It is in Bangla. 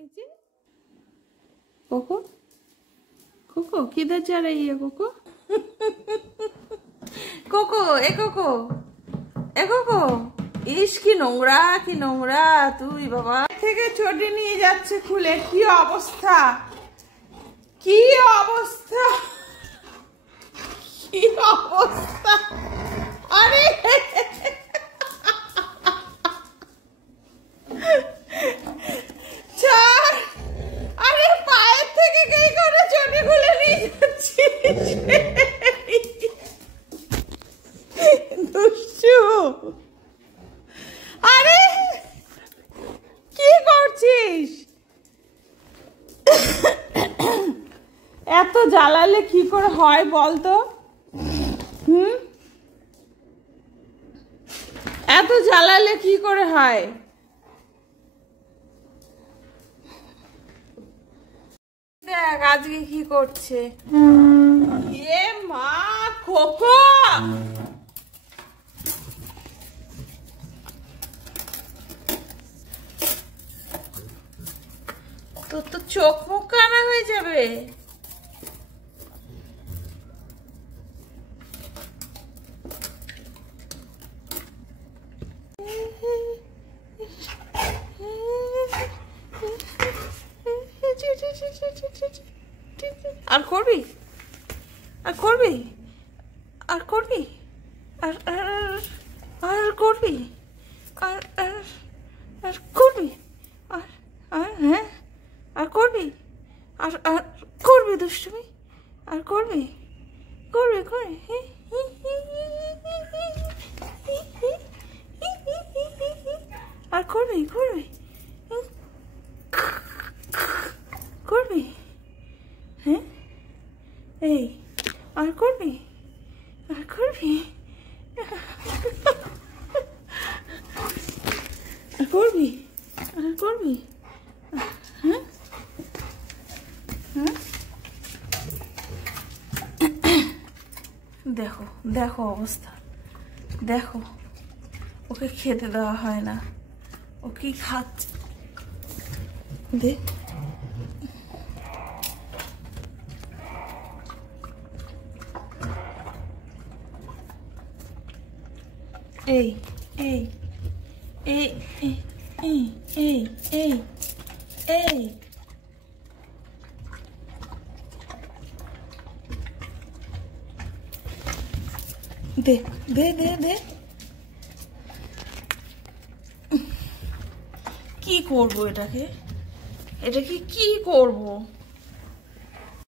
नीचे। कोको कोको किधर जा रही है कोको? कोको ए कोको ए कोको इस की নোংরা তুই বাবা থেকে চটি নিয়ে যাচ্ছে খুলে। কি অবস্থা কি অবস্থা কি অবস্থা! আরে আরে পায়ের থেকে কি করে চটি খুলে নিয়ে যাচ্ছিস? দুষ্টু, আরে কি করছিস? এত জ্বালালে কি করে হয় বলতো? এত জ্বালালে কি করে হয়? দেখ আজকে কি করছে। এ মা কোকো, তোর তো চোখ মুখ কানা হয়ে যাবে। আর করবি আর করবি আর করবি আর আর করবি আর আর করবি আর আর হ্যাঁ আর করবি আর আর করবি দুষ্টুমি আর করবি করবি করবি আর করবি করবি করবি হ্যাঁ এই আর করবি আর করবি আর করবি আর করবি হ্যাঁ হ্যাঁ দেখো দেখো অবস্থা দেখো, ওকে খেতে দেওয়া হয় না, ও কি খাচ্ছে দেখ। এই এই এই এই এই এই এই এই দে দে দে দে। কি করবো এটাকে, এটাকে কি করবো?